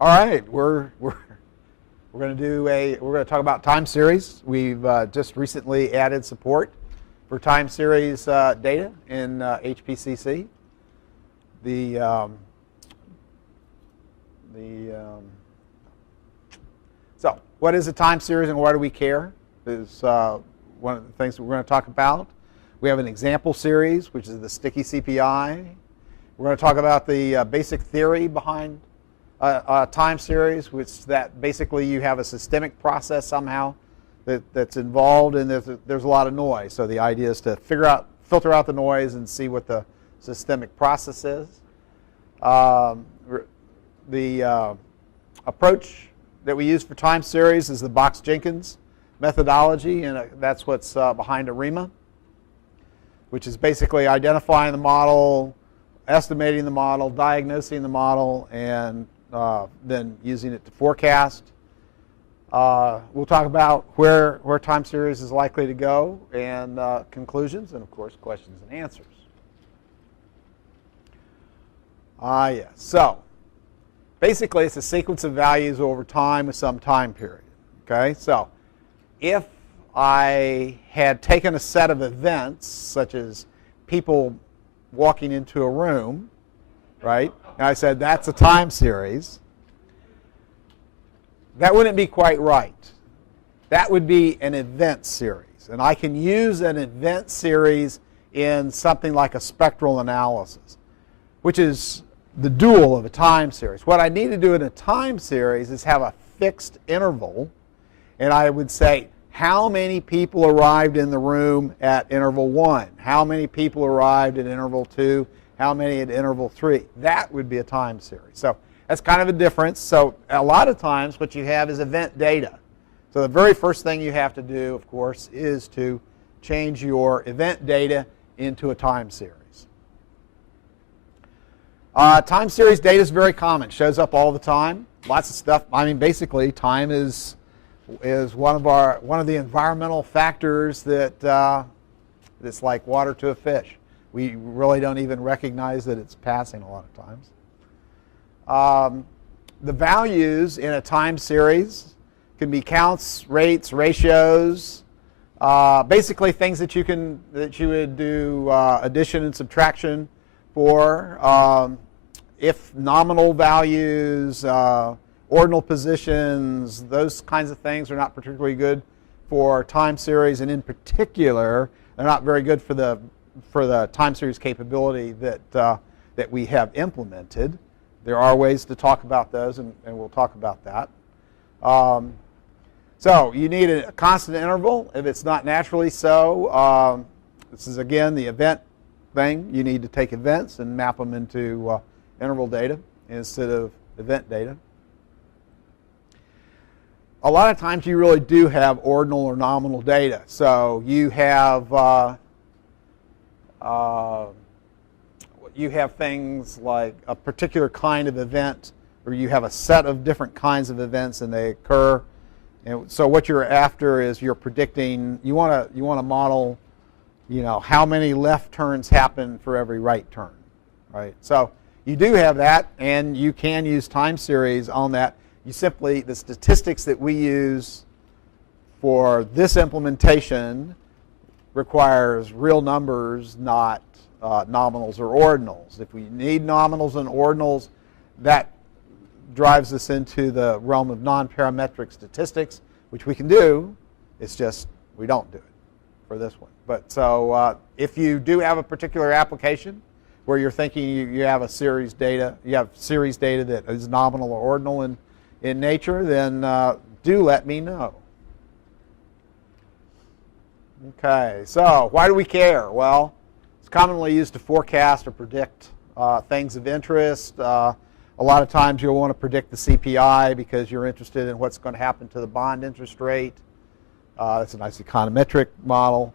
All right, we're going to talk about time series. We've just recently added support for time series data in HPCC. So what is a time series and why do we care is one of the things that we're going to talk about. We have an example series, which is the sticky CPI. We're going to talk about the basic theory behind a time series, which that basically you have a systemic process somehow that's involved, and there's a lot of noise. So the idea is to filter out the noise and see what the systemic process is. The approach that we use for time series is the Jenkins methodology, and that's what's behind ARIMA, which is basically identifying the model, estimating the model, diagnosing the model, and then using it to forecast. We'll talk about where time series is likely to go, and conclusions, and of course questions and answers. Yes. So basically it's a sequence of values over time with some time period. Okay. So if I had taken a set of events, such as people walking into a room, right, and I said that's a time series, that wouldn't be quite right. That would be an event series. And I can use an event series in something like a spectral analysis, which is the dual of a time series. What I need to do in a time series is have a fixed interval, and I would say how many people arrived in the room at interval 1, how many people arrived at interval 2, how many at interval 3. That would be a time series. So that's kind of a difference. So a lot of times what you have is event data. So the very first thing you have to do, of course, is to change your event data into a time series. Time series data is very common. Shows up all the time. Lots of stuff. I mean, basically, time is one of the environmental factors that's like water to a fish. We really don't even recognize that it's passing a lot of times. The values in a time series can be counts, rates, ratios, basically things that you would do addition and subtraction for. If nominal values, ordinal positions, those kinds of things are not particularly good for time series, and in particular, they're not very good for the time series capability that we have implemented. There are ways to talk about those, and we'll talk about that. So you need a constant interval. If it's not naturally so, this is again the event thing. You need to take events and map them into interval data instead of event data. A lot of times you really do have ordinal or nominal data. So you have things like a particular kind of event, or you have a set of different kinds of events and they occur. And so what you're after is you're predicting. You want to model, how many left turns happen for every right turn, right? So you do have that, and you can use time series on that. The statistics that we use for this implementation requires real numbers, not nominals or ordinals. If we need nominals and ordinals, that drives us into the realm of non-parametric statistics, which we can do. It's just we don't do it for this one. But so if you do have a particular application where you're thinking you have series data that is nominal or ordinal in nature, then do let me know. Okay, so why do we care? Well, it's commonly used to forecast or predict things of interest. A lot of times you'll want to predict the CPI because you're interested in what's going to happen to the bond interest rate. That's a nice econometric model.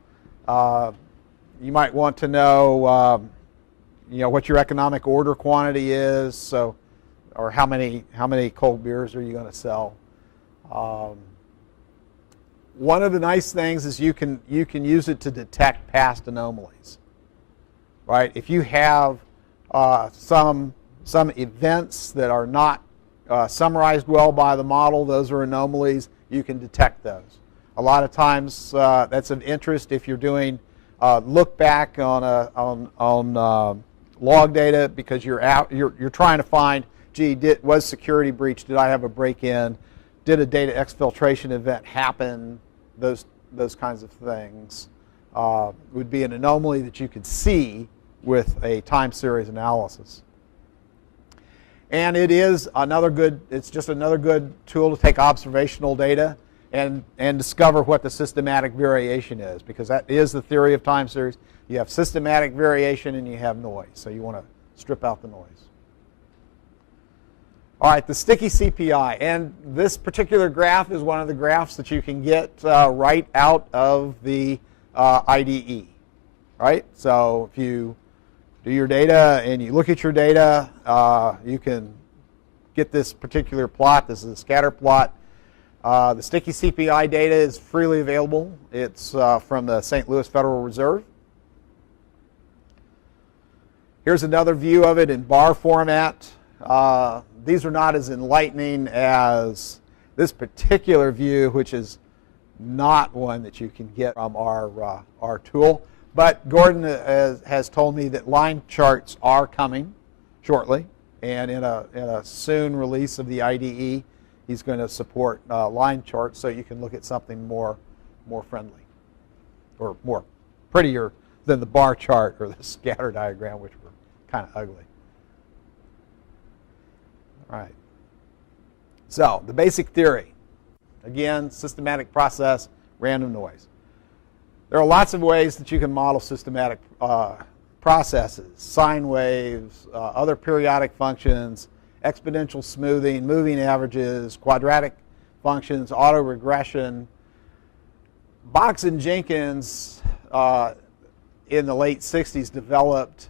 You might want to know what your economic order quantity is, so, or how many cold beers are you going to sell. One of the nice things is you can use it to detect past anomalies, right? If you have some events that are not summarized well by the model, those are anomalies, you can detect those. A lot of times that's of interest if you're doing look back on log data, because you're trying to find, gee, was security breach? Did I have a break-in? Did a data exfiltration event happen? Those kinds of things would be an anomaly that you could see with a time series analysis. And it's just another good tool to take observational data and discover what the systematic variation is, because that is the theory of time series. You have systematic variation and you have noise, so you want to strip out the noise. All right, the sticky CPI, and this particular graph is one of the graphs that you can get right out of the IDE, right? So if you do your data and you look at your data, you can get this particular plot. This is a scatter plot. The sticky CPI data is freely available. It's from the St. Louis Federal Reserve. Here's another view of it in bar format. These are not as enlightening as this particular view, which is not one that you can get from our tool. But Gordon has told me that line charts are coming shortly, and in a soon release of the IDE, he's going to support line charts, so you can look at something more friendly, or more prettier than the bar chart or the scatter diagram, which were kind of ugly. All right. So the basic theory, again, systematic process, random noise. There are lots of ways that you can model systematic processes: sine waves, other periodic functions, exponential smoothing, moving averages, quadratic functions, auto-regression. Box and Jenkins in the late 60s developed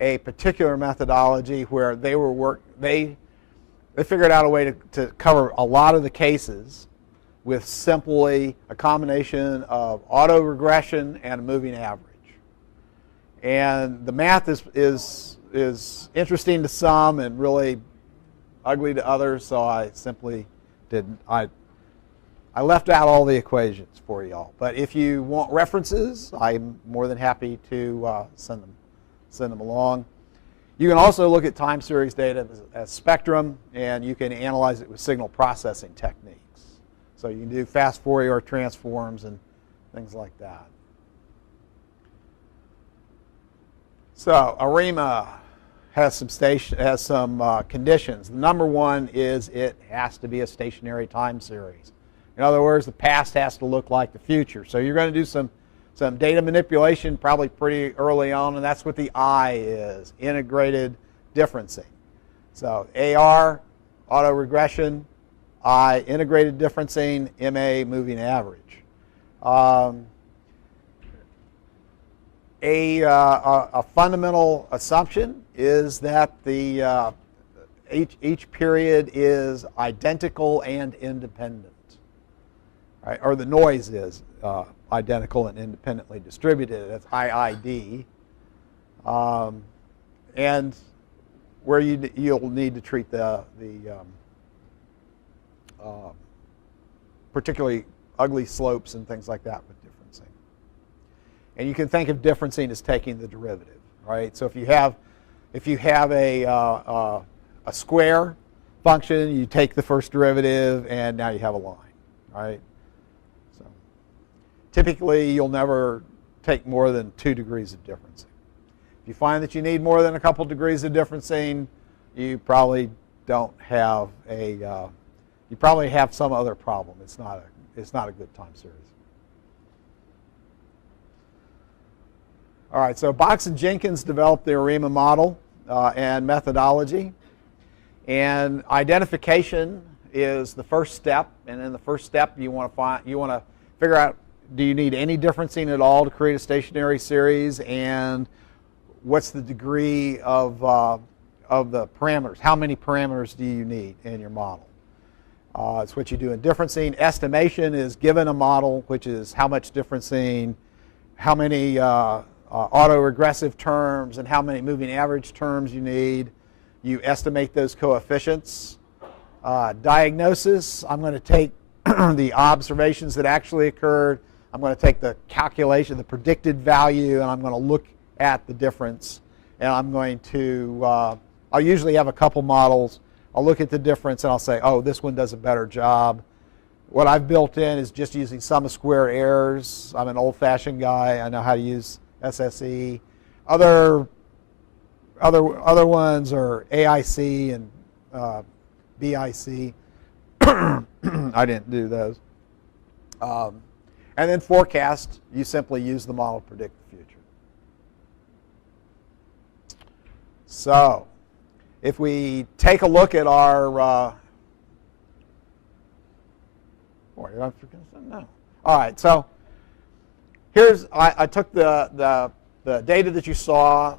a particular methodology where they figured out a way to cover a lot of the cases with simply a combination of auto-regression and a moving average. And the math is interesting to some and really ugly to others, so I simply didn't. I left out all the equations for y'all. But if you want references, I'm more than happy to send them along. You can also look at time series data as spectrum, and you can analyze it with signal processing techniques. So you can do fast Fourier transforms and things like that. So ARIMA has some conditions. Number one is it has to be a stationary time series. In other words, the past has to look like the future. So you're going to do some data manipulation probably pretty early on, and that's what the I is, integrated differencing. So AR, auto-regression, I, integrated differencing, MA, moving average. A fundamental assumption is that each period is identical and independent, right? Or the noise is identical and independently distributed. That's IID. And where you'll need to treat the particularly ugly slopes and things like that with differencing. And you can think of differencing as taking the derivative, right? So if you have a square function, you take the first derivative, and now you have a line, right? So typically, you'll never take more than 2 degrees of differencing. If you find that you need more than a couple degrees of differencing, you probably don't have you probably have some other problem. It's not a good time series. All right, so Box and Jenkins developed the ARIMA model and methodology. And identification is the first step. And in the first step, you want to figure out, do you need any differencing at all to create a stationary series, and what's the degree of the parameters? How many parameters do you need in your model? It's what you do in differencing. Estimation is given a model, which is how much differencing, how many auto-regressive terms, and how many moving average terms you need. You estimate those coefficients. Diagnosis, I'm going to take the observations that actually occurred. I'm going to take the calculation, the predicted value, and I'm going to look at the difference. And I'm going to, I'll usually have a couple models. I'll look at the difference and I'll say, oh, this one does a better job. What I've built in is just using sum of square errors. I'm an old-fashioned guy. I know how to use SSE. Other ones are AIC and BIC. I didn't do those. And then forecast, you simply use the model to predict the future. So if we take a look at our, did I forget something? No. All right, so here's, I took the data that you saw,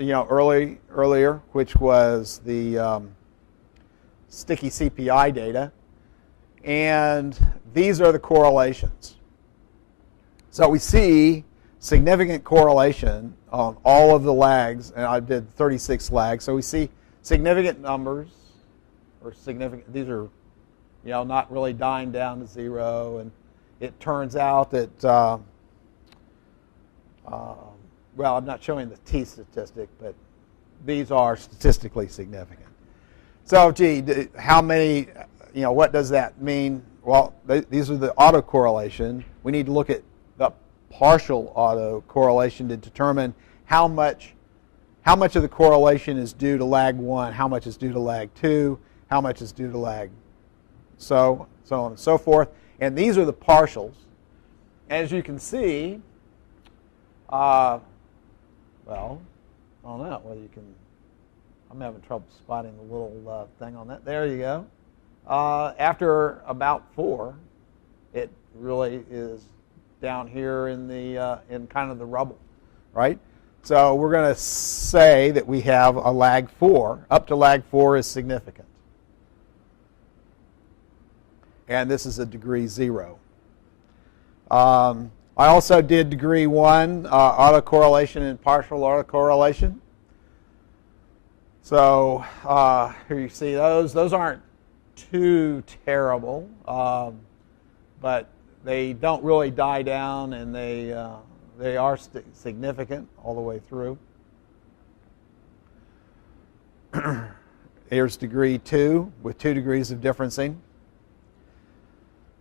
earlier, which was the sticky CPI data, and these are the correlations. So we see significant correlation on all of the lags, and I did 36 lags. So we see significant numbers, or significant. These are, not really dying down to zero. And it turns out that, well, I'm not showing the t statistic, but these are statistically significant. So, gee, how many? What does that mean? Well, these are the autocorrelation. We need to look at the partial autocorrelation to determine how much of the correlation is due to lag 1, how much is due to lag 2, how much is due to lag so on and so forth. And these are the partials. As you can see, well, I don't know whether you can. I'm having trouble spotting the little thing on that. There you go. After about 4, it really is down here in the in kind of the rubble, right? So we're going to say that we have a lag 4. Up to lag 4 is significant, and this is a degree 0. I also did degree 1 autocorrelation and partial autocorrelation. So here you see those. Those aren't too terrible, but they don't really die down, and they are significant all the way through. Here's degree 2 with 2 degrees of differencing.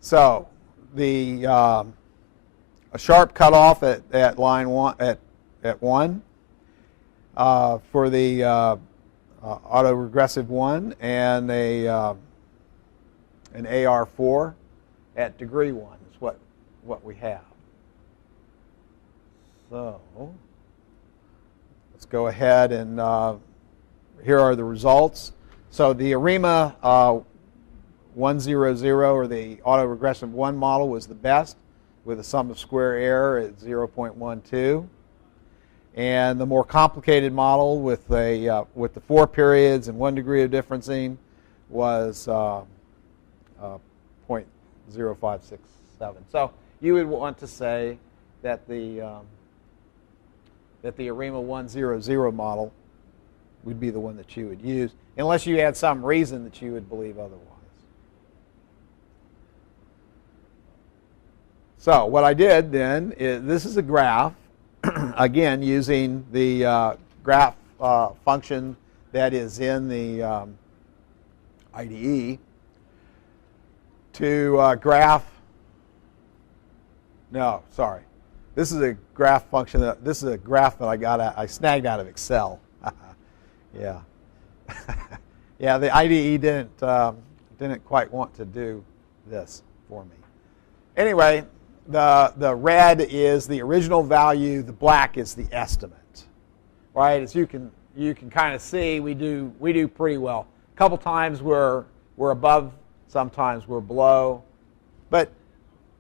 So the a sharp cutoff at line 1 at 1 for the autoregressive 1, and an AR4 at degree 1 is what we have. So let's go ahead and here are the results. So the ARIMA 100, or the autoregressive 1 model, was the best, with a sum of square error at 0.12. And the more complicated model with the 4 periods and 1 degree of differencing was 0.0567. So you would want to say that the ARIMA 100 model would be the one that you would use, unless you had some reason that you would believe otherwise. So what I did then is, this is a graph, again using the graph function that is in the IDE to graph. No, sorry. This is a graph function. This is a graph that I snagged out of Excel. Yeah. Yeah, the IDE didn't quite want to do this for me. Anyway, the red is the original value. The black is the estimate. Right? As you can kind of see, we do pretty well. A couple times we're above, sometimes we're below, but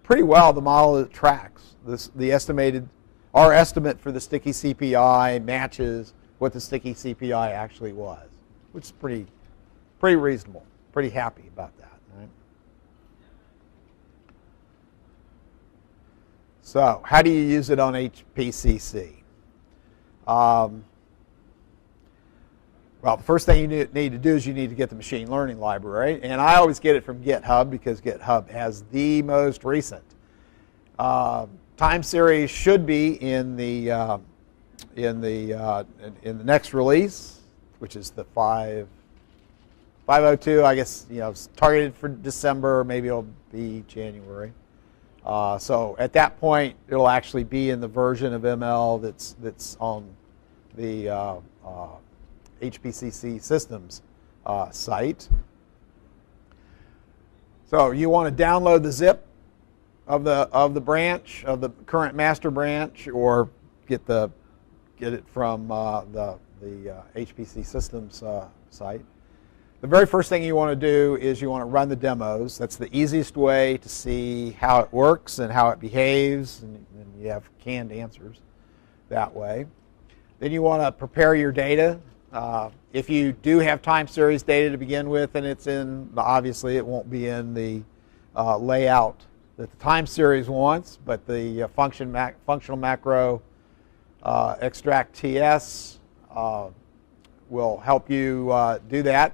pretty well the model tracks. Our estimate for the sticky CPI matches what the sticky CPI actually was, which is pretty reasonable. Pretty happy about that. Right? So how do you use it on HPCC? Well, the first thing you need to do is you need to get the machine learning library, and I always get it from GitHub because GitHub has the most recent. Time series should be in the next release, which is the 5.02. I guess it's targeted for December. Maybe it'll be January. So at that point, it'll actually be in the version of ML that's on the HPCC systems site. So you want to download the zip of the branch, of the current master branch, or get it from the HPC systems site. The very first thing you want to do is you want to run the demos. That's the easiest way to see how it works and how it behaves, and you have canned answers that way. Then you want to prepare your data. If you do have time series data to begin with, and it's obviously it won't be in the layout that the time series wants, but the functional macro extract TS will help you do that.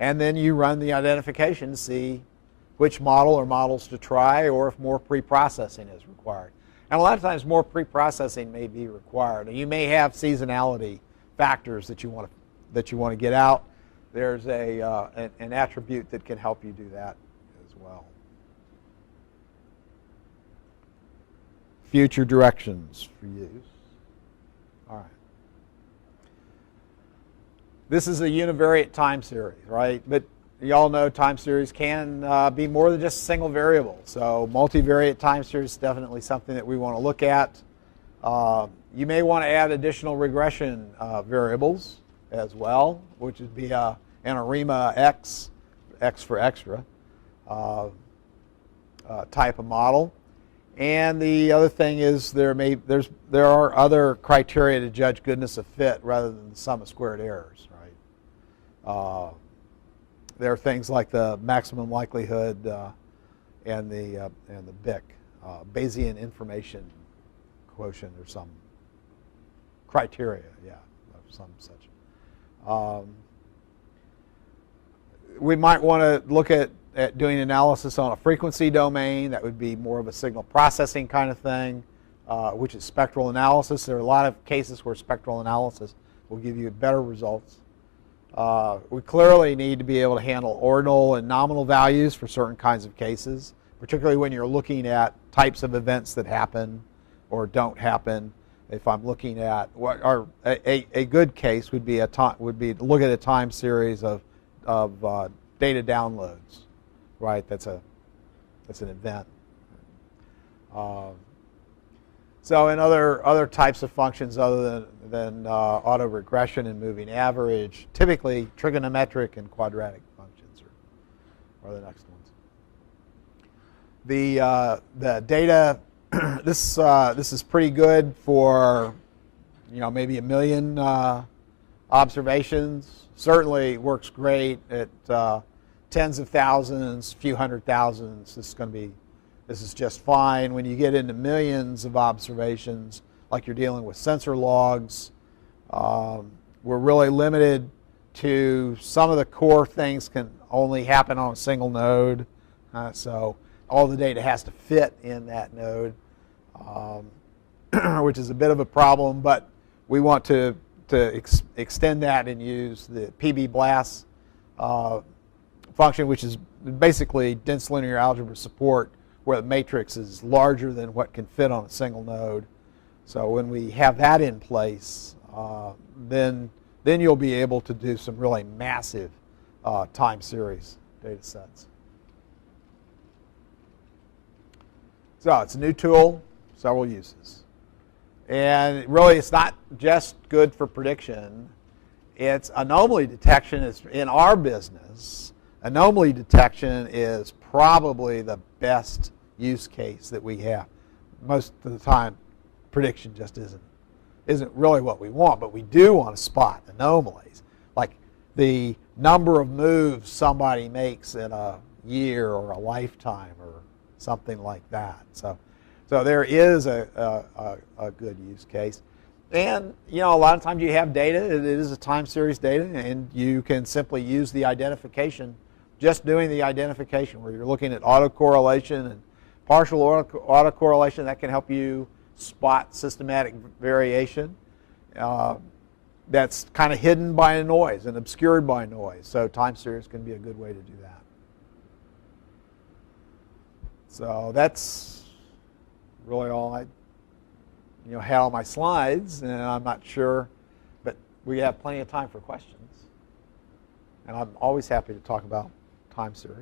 And then you run the identification to see which model or models to try, or if more pre-processing is required. And a lot of times more pre-processing may be required. And you may have seasonality factors that you want to get out. There's an attribute that can help you do that as well. Future directions for use. All right. This is a univariate time series, right? But you all know time series can be more than just a single variable. So multivariate time series is definitely something that we want to look at. You may want to add additional regression variables as well, which would be an ARIMA X for extra type of model. And the other thing is there are other criteria to judge goodness of fit rather than the sum of squared errors, right? There are things like the maximum likelihood and the BIC, Bayesian information quotient, or some criteria, yeah, of some such. We might want to look at doing analysis on a frequency domain. That would be more of a signal processing kind of thing, which is spectral analysis. There are a lot of cases where spectral analysis will give you better results. We clearly need to be able to handle ordinal and nominal values for certain kinds of cases, particularly when you're looking at types of events that happen or don't happen. If I'm looking at a good case would be to look at a time series of data downloads, right? That's an event. So in other types of functions other than auto-regression and moving average, typically trigonometric and quadratic functions are the next ones. The data, this is pretty good for maybe 1 million observations. Certainly works great at tens of thousands, few hundred thousands. This is just fine. When you get into millions of observations, like you're dealing with sensor logs, we're really limited to some of the core things can only happen on a single node. So all the data has to fit in that node, which is a bit of a problem, but we want to extend that and use the PB-BLAS function, which is basically dense linear algebra support, where the matrix is larger than what can fit on a single node. So when we have that in place, then you'll be able to do some really massive time series data sets. So it's a new tool, several uses. And really, it's not just good for prediction. It's anomaly detection. Is in our business, anomaly detection is probably the best use case that we have. Most of the time, prediction just isn't really what we want, but we do want to spot anomalies, like the number of moves somebody makes in a year or a lifetime or something like that. So there is a good use case. And a lot of times you have data, it is a time series data, and you can simply use the identification, just doing the identification where you're looking at autocorrelation and partial autocorrelation. That can help you spot systematic variation that's kind of hidden by noise and obscured by noise. So time series can be a good way to do that. So that's really all I had on my slides, and I'm not sure, but we have plenty of time for questions. And I'm always happy to talk about time series.